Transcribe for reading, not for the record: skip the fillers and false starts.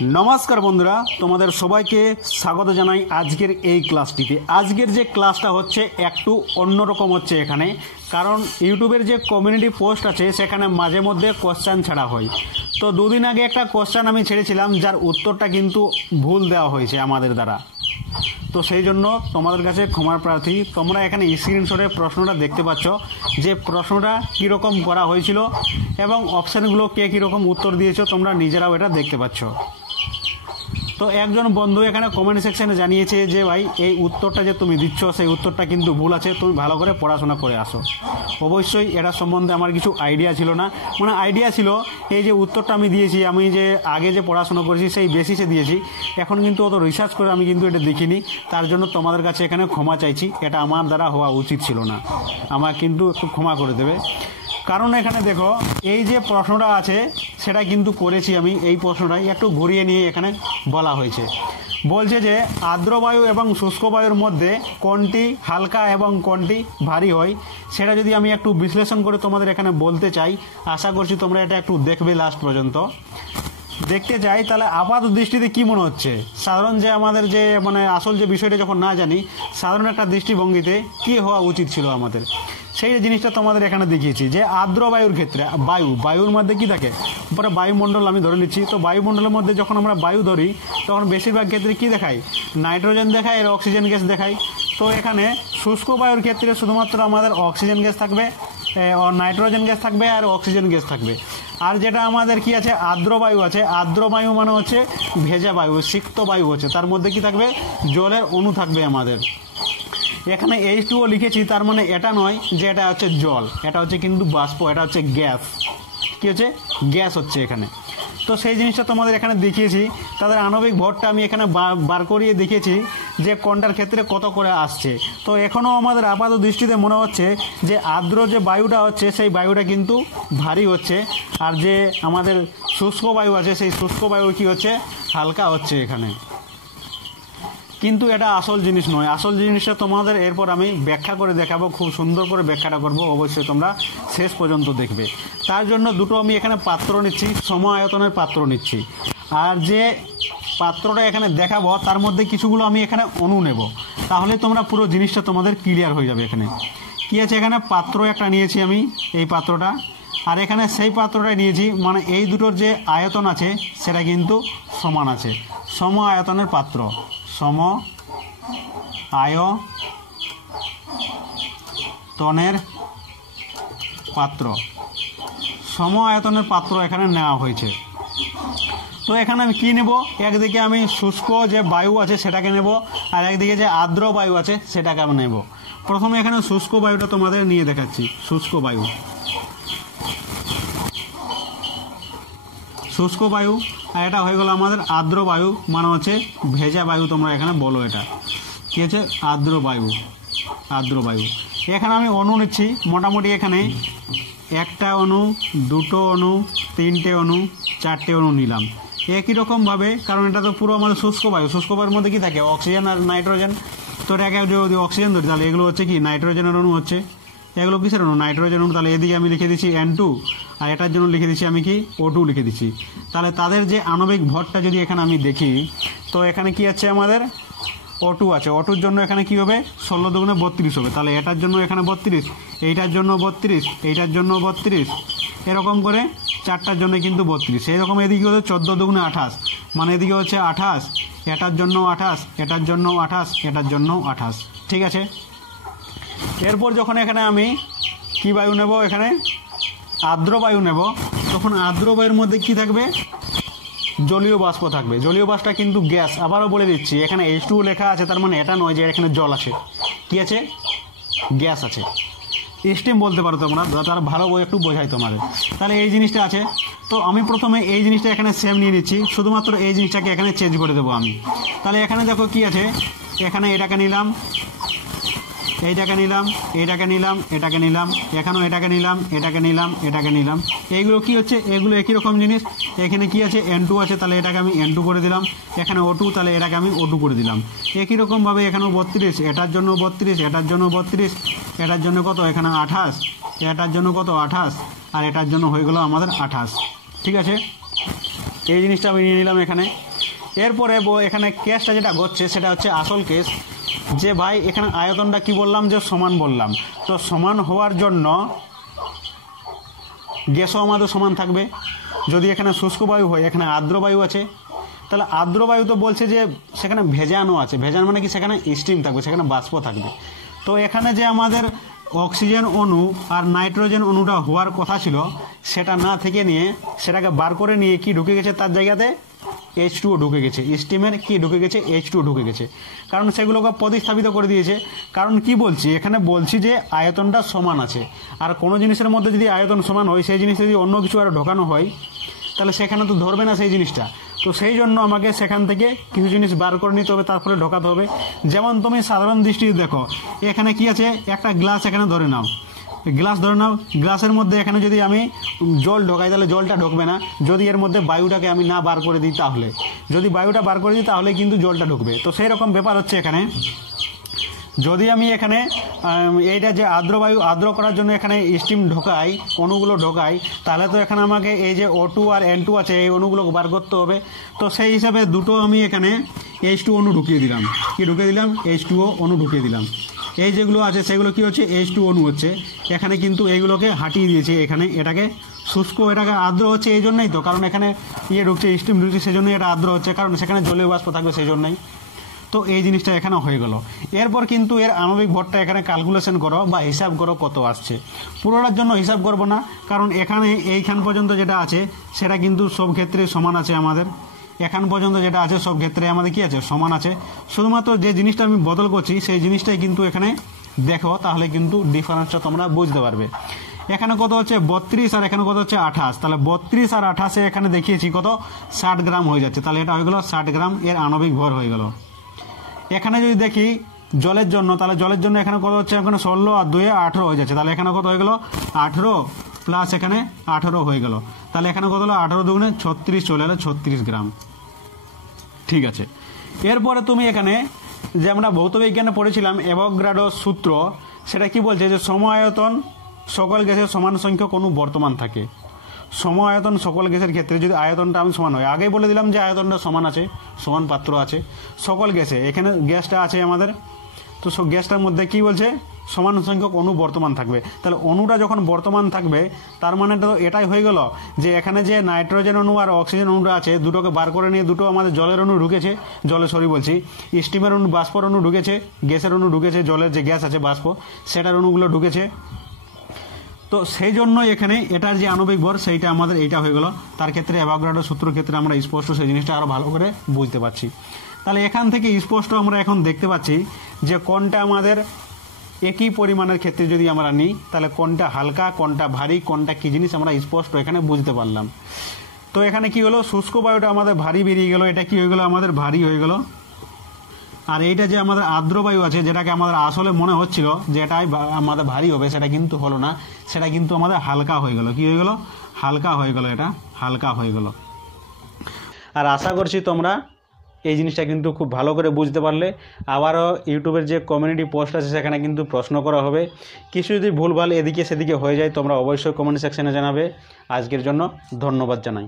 नमस्कार बंधुरा तुम्हारे सबाइके स्वागत जानाई आजकेर এই ক্লাসটিতে। आजकेर যে ক্লাসটা হচ্ছে একটু অন্যরকম হচ্ছে এখানে, কারণ ইউটিউবের যে কমিউনিটি পোস্ট আছে সেখানে মাঝে মধ্যে কোশ্চেন ছাড়া হয়। তো দুদিন আগে একটা কোশ্চেন আমি ছেড়েছিলাম যার উত্তরটা কিন্তু ভুল দেওয়া হয়েছে আমাদের দ্বারা। তো সেই জন্য তোমাদের কাছে ক্ষমার প্রার্থী। তোমরা এখানে স্ক্রিনশটে প্রশ্নটা দেখতে পাচ্ছ যে প্রশ্নটা কীরকম করা হয়েছিল এবং অপশানগুলো কে কীরকম উত্তর দিয়েছো তোমরা নিজেরাও এটা দেখতে পাচ্ছ। তো একজন বন্ধু এখানে কমেন্ট সেকশনে জানিয়েছে যে ভাই এই উত্তরটা যে তুমি দিচ্ছ সেই উত্তরটা কিন্তু ভুল আছে, তুমি ভালো করে পড়াশোনা করে আসো। অবশ্যই এটা সম্বন্ধে আমার কিছু আইডিয়া ছিল না, মানে আইডিয়া ছিল এই যে উত্তরটা আমি দিয়েছি, আমি যে আগে যে পড়াশোনা করেছি সেই বেসিসে দিয়েছি। এখন কিন্তু অত রিসার্চ করে আমি কিন্তু এটা দেখিনি, তার জন্য তোমাদের কাছে এখানে ক্ষমা চাইছি। এটা আমার দ্বারা হওয়া উচিত ছিল না, আমার কিন্তু একটু ক্ষমা করে দেবে। কারণ এখানে দেখো এই যে প্রশ্নটা আছে সেটা কিন্তু করেছি আমি, এই প্রশ্নটাই একটু ঘুরিয়ে নিয়ে এখানে বলা হয়েছে। বলছে যে আর্দ্রবায়ু এবং শুষ্ক বায়ুর মধ্যে কোনটি হালকা এবং কোনটি ভারী হয়, সেটা যদি আমি একটু বিশ্লেষণ করে তোমাদের এখানে বলতে চাই, আশা করছি তোমরা এটা একটু দেখবে লাস্ট পর্যন্ত। দেখতে চাই তাহলে আপাত দৃষ্টিতে কি মনে হচ্ছে, সাধারণ যে আমাদের যে মানে আসল যে বিষয়টা যখন না জানি, সাধারণ একটা দৃষ্টিভঙ্গিতে কি হওয়া উচিত ছিল আমাদের, সেই জিনিসটা তোমাদের এখানে দেখিয়েছি। যে আর্দ্র বায়ুর ক্ষেত্রে বায়ুর মধ্যে কি থাকে, পরে বায়ুমণ্ডল আমি ধরে নিচ্ছি। তো বায়ুমণ্ডলের মধ্যে যখন আমরা বায়ু ধরি তখন বেশিরভাগ ক্ষেত্রে কি দেখায়, নাইট্রোজেন দেখায় আর অক্সিজেন গ্যাস দেখায়। তো এখানে শুষ্ক বায়ুর ক্ষেত্রে শুধুমাত্র আমাদের অক্সিজেন গ্যাস থাকবে, নাইট্রোজেন গ্যাস থাকবে আর অক্সিজেন গ্যাস থাকবে। আর যেটা আমাদের কি আছে, আর্দ্র বায়ু আছে। আর্দ্র বায়ু মানে হচ্ছে ভেজা বায়ু, সিক্ত বায়ু হচ্ছে, তার মধ্যে কি থাকবে, জলের অণু থাকবে আমাদের। এখানে H2O লিখেছি, তার মানে এটা নয় যে এটা হচ্ছে জল, এটা হচ্ছে কিন্তু বাষ্প, এটা হচ্ছে গ্যাস। কি হচ্ছে, গ্যাস হচ্ছে এখানে। তো সেই জিনিসটা তোমাদের এখানে দেখিয়েছি, তাদের আণবিক ভরটা আমি এখানে বার করিয়ে দেখিয়েছি যে কোনটার ক্ষেত্রে কত করে আসছে। তো এখনও আমাদের আপাত দৃষ্টিতে মনে হচ্ছে যে আর্দ্র যে বায়ুটা হচ্ছে সেই বায়ুটা কিন্তু ভারী হচ্ছে, আর যে আমাদের শুষ্ক বায়ু আছে সেই শুষ্ক বায়ু কি হচ্ছে, হালকা হচ্ছে এখানে। কিন্তু এটা আসল জিনিস নয়, আসল জিনিসটা তোমাদের এরপর আমি ব্যাখ্যা করে দেখাবো, খুব সুন্দর করে ব্যাখ্যাটা করব, অবশ্যই তোমরা শেষ পর্যন্ত দেখবে। তার জন্য দুটো আমি এখানে পাত্র নিচ্ছি, সম আয়তনের পাত্র নিচ্ছি। আর যে পাত্রটা এখানে দেখাবো তার মধ্যে কিছুগুলো আমি এখানে অণু নেব, তাহলে তোমরা পুরো জিনিসটা তোমাদের ক্লিয়ার হয়ে যাবে। এখানে কি আছে, এখানে পাত্র একটা নিয়েছি আমি, এই পাত্রটা, আর এখানে সেই পাত্রটা নিয়েছি, মানে এই দুটোর যে আয়তন আছে সেটা কিন্তু সমান আছে। সম আয়তনের পাত্র, সম আয়তনের পাত্র, সম আয়তনের পাত্র এখানে নেওয়া হয়েছে। তো এখানে আমি কি নেব, একদিকে আমি শুষ্ক যে বায়ু আছে সেটাকে নেব, আর একদিকে যে আর্দ্র বায়ু আছে সেটাকে আমি নেব। প্রথমে এখানে শুষ্ক বায়ুটা তোমাদের নিয়ে দেখাচ্ছি। শুষ্ক বায়ু, শুষ্ক বায়ু, আর এটা হয়ে গেল আমাদের আর্দ্র বায়ু, মানে হচ্ছে ভেজা বায়ু, তোমরা এখানে বলো এটা কি হচ্ছে, আর্দ্র বায়ু। আর্দ্র বায়ু এখানে আমি অণু নিচ্ছি, মোটামুটি এখানে একটা অণু, দুটো অণু, তিনটে অণু, চারটে অণু নিলাম একই রকমভাবে, কারণ এটা তো পুরো আমাদের শুষ্ক বায়ু। শুষ্ক বায়ুর মধ্যে কি থাকে, অক্সিজেন আর নাইট্রোজেন। তো এটাকে যদি অক্সিজেন ধরি তাহলে এগুলো হচ্ছে কি নাইট্রোজেনের অণু হচ্ছে, এগুলো কিসের অণু, নাইট্রোজেন অণু। তাহলে এদিকে আমি লিখে দিচ্ছি N2, আর এটার জন্য লিখে দিচ্ছি আমি কি O2 লিখে দিচ্ছি। তাহলে তাদের যে আণবিক ভরটা যদি এখানে আমি দেখি, তো এখানে কি আছে আমাদের O2 আছে। O2-র জন্য এখানে কি হবে, 16 দুগুণে 32 হবে। তাহলে এটার জন্য এখানে 32, এইটার জন্য 32, এইটার জন্য 32, এরকম করে চারটার জন্য কিন্তু 32। এইরকম এদিকে হচ্ছে 14 দুগুণে 28, মানে এদিকে হচ্ছে 28, এটার জন্য 28, এটার জন্য 28, এটার জন্য 28। ঠিক আছে। এরপর যখন এখানে আমি কি বায়ু নেব, এখানে আর্দ্র বায়ু নেব, তখন আর্দ্র বায়ুর মধ্যে কি থাকবে, জলীয় বাষ্প থাকবে। জলীয় বাষ্পটা কিন্তু গ্যাস, আবারও বলে দিচ্ছি, এখানে H2O লেখা আছে, তার মানে এটা নয় যে এখানে জল আছে। কি আছে, গ্যাস আছে। স্টিম বলতে পারো তোমরা, তার ভালো একটু বোঝাই তোমাদের। তাহলে এই জিনিসটা আছে। তো আমি প্রথমে এই জিনিসটা এখানে সেম নিয়ে নিচ্ছি, শুধুমাত্র এই জিনিসটাকে এখানে চেঞ্জ করে দেবো আমি। তাহলে এখানে দেখো কি আছে, এখানে এটাকে নিলাম, এইটাকে নিলাম, এইটাকে নিলাম, এটাকে নিলাম, এখানেও এটাকে নিলাম, এটাকে নিলাম, এটাকে নিলাম। এইগুলো কি হচ্ছে, এগুলো একই রকম জিনিস। এখানে কি আছে, N2 আছে, তাহলে এটাকে আমি N2 করে দিলাম। এখানে O2, তাহলে এটাকে আমি O2 করে দিলাম। একই রকমভাবে এখানেও 32, এটার জন্য 32, এটার জন্য 32, এটার জন্য কত, এখানে 28, এটার জন্য কত 28, আর এটার জন্য হয়ে গেল আমাদের 28। ঠিক আছে। এই জিনিসটা আমি নিয়ে নিলাম এখানে। এরপরে এখানে কেসটা যেটা ঘটছে সেটা হচ্ছে আসল কেস, যে ভাই এখানে আয়তনটা কি বললাম, যে সমান বললাম। তো সমান হওয়ার জন্য গ্যাসও আমাদের সমান থাকবে। যদি এখানে শুষ্ক বায়ু হয়, এখানে আর্দ্র বায়ু আছে, তাহলে আর্দ্র বায়ু তো বলছে যে সেখানে ভেজানো আছে। ভেজান মানে কি, সেখানে স্টিম থাকবে, সেখানে বাষ্প থাকবে। তো এখানে যে আমাদের অক্সিজেন অণু আর নাইট্রোজেন অণুটা হওয়ার কথা ছিল, সেটা না থেকে নিয়ে সেটাকে বার করে নিয়ে কি ঢুকে গেছে তার জায়গাতে H2O ঢুকে গেছে। স্টিমের কি ঢুকে গেছে, H2O ঢুকে গেছে, কারণ সেগুলোকে প্রতিস্থাপিত করে দিয়েছে। কারণ কি বলছি, এখানে বলছি যে আয়তনটা সমান আছে, আর কোনো জিনিসের মধ্যে যদি আয়তন সমান হয়, সেই জিনিসটা যদি অন্য কিছু আর ঢোকানো হয়, তাহলে সেখানে তো ধরবে না সেই জিনিসটা। তো সেই জন্য আমাকে সেখান থেকে কিছু জিনিস বার করে নিতে হবে, তারপরে ঢোকাতে হবে। যেমন তুমি সাধারণ দৃষ্টিতে দেখো, এখানে কি আছে, একটা গ্লাস এখানে ধরে নাও, গ্লাস ধরে নাও, গ্লাসের মধ্যে এখানে যদি আমি জল ঢোকাই তাহলে জলটা ঢুকবে না। যদি এর মধ্যে বায়ুটাকে আমি না বার করে দিই, তাহলে যদি বায়ুটা বার করে দিই তাহলে কিন্তু জলটা ঢুকবে। তো সেই রকম ব্যাপার হচ্ছে এখানে। যদি আমি এখানে এইটা যে আর্দ্র বায়ু আর্দ্র করার জন্য এখানে স্টিম ঢোকাই, অণুগুলো ঢোকাই, তাহলে তো এখানে আমাকে এই যে O2 আর N2 আছে, এই অণুগুলো বার করতে হবে। তো সেই হিসাবে দুটো আমি এখানে H2 অণু ঢুকিয়ে দিলাম। কি ঢুকিয়ে দিলাম, H2O অণু ঢুকিয়ে দিলাম। এই যেগুলো আছে সেগুলো কি হচ্ছে, H2 অণু হচ্ছে। এখানে কিন্তু এইগুলোকে হাঁটিয়ে দিয়েছি, এখানে এটাকে শুষ্ক, এটাকে আর্দ্র হচ্ছে এই জন্যই তো, কারণ এখানে ঢুকছে, স্টিম ঢুকছে, সেই জন্যই এটা আর্দ্র হচ্ছে, কারণ সেখানে জলীয় বাষ্প থাকবে সেই জন্যই। তো এই জিনিসটা এখানে হয়ে গেল। এরপর কিন্তু এর আণবিক ভরটা এখানে ক্যালকুলেশন করো বা হিসাব করো কত আসছে। পুরোটার জন্য হিসাব করবো না, কারণ এখানে এইখান পর্যন্ত যেটা আছে সেটা কিন্তু সব ক্ষেত্রে সমান আছে আমাদের। এখান পর্যন্ত যেটা আছে সব ক্ষেত্রে আমাদের কি আছে, সমান আছে। শুধুমাত্র যে জিনিসটা আমি বদল করছি সেই জিনিসটাই কিন্তু এখানে দেখো, তাহলে কিন্তু ডিফারেন্সটা তোমরা বুঝতে পারবে। এখানে কত হচ্ছে 32 আর এখানে কত হচ্ছে 28, তাহলে 32 আর 28 এখানে দেখিয়েছি কত 60 গ্রাম হয়ে যাচ্ছে, তাহলে এটা হয়ে গেল 60 গ্রাম এর আণবিক ভর হয়ে গেল। এখানে যদি দেখি জলের জন্য, তাহলে জলের জন্য এখানে কত হচ্ছে, এখানে 16 আর 2 18 হয়ে যাচ্ছে, তাহলে এখানে কত হয়ে গেল 18 প্লাস এখানে 18 হয়ে গেল, তাহলে এখানে কত হলো 18 দুগুণে 36 চলে এলো 36 গ্রাম। ঠিক আছে। এরপরে তুমি এখানে যে আমরা ভৌতবিজ্ঞানে পড়েছিলাম অ্যাভোগাড্রো সূত্র, সেটা কি বলছে, যে সম-আয়তন সকল গ্যাসের সমান সংখ্যক অণু বর্তমান থাকে। সম-আয়তন সকল গ্যাসের ক্ষেত্রে যদি আয়তনটা আমি সমান হয়, আগেই বলে দিলাম যে আয়তনটা সমান আছে, সমান পাত্র আছে সকল গ্যাসে। এখানে গ্যাসটা আছে আমাদের, তো গ্যাসটার মধ্যে কি বলছে, সমান সংখ্যক অণু বর্তমান থাকবে। তাহলে অণুটা যখন বর্তমান থাকবে, তার মানে তো এটাই হয়ে গেল যে এখানে যে নাইট্রোজেন অণু আর অক্সিজেন অণুটা আছে, দুটোকে বার করে নিয়ে দুটো আমাদের জলের অণু ঢুকেছে, স্টিমের অণু, বাষ্পর অণু ঢুকেছে, গ্যাসের অণু ঢুকেছে, জলের যে গ্যাস আছে বাষ্প সেটার অণুগুলো ঢুকেছে। তো সেই জন্য এখানে এটার যে আণবিক ভর সেইটা আমাদের এইটা হয়ে গেল। তার ক্ষেত্রে অ্যাভোগাড্রো সূত্রের ক্ষেত্রে আমরা স্পষ্ট সেই জিনিসটা আরো ভালো করে বুঝতে পারছি। তাহলে এখান থেকে স্পষ্ট আমরা এখন দেখতে পাচ্ছি যে কোনটা আমাদের একই পরিমাণের ক্ষেত্রে যদি আমরা নিই, তাহলে কোনটা হালকা, কোনটা ভারী, কোনটা কি জিনিস আমরা স্পষ্ট এখানে বুঝতে পারলাম। তো এখানে কি হলো, শুষ্ক বায়ুটা আমাদের ভারী বেরিয়ে গেল, এটা কি হয়ে গেল, আমাদের ভারী হয়ে গেল। আর এইটা যে আমাদের আর্দ্র বায়ু আছে, যেটাকে আমাদের আসলে মনে হচ্ছিল যে এটাই আমাদের ভারী হবে, সেটা কিন্তু হলো না, সেটা কিন্তু আমাদের হালকা হয়ে গেল। কি হয়ে গেল, হালকা হয়ে গেল, এটা হালকা হয়ে গেল। আর আশা করছি তোমরা এই জিনিসটা কিন্তু খুব ভালো করে বুঝতে পারলে। আবারও ইউটিউবের যে কমিউনিটি পোস্ট আছে সেখানে কিন্তু প্রশ্ন করা হবে, কিছু যদি ভুলভাল এদিকে সেদিকে হয়ে যায় তোমরা অবশ্যই কমেন্ট সেকশনে জানাবে। আজকের জন্য ধন্যবাদ জানাই।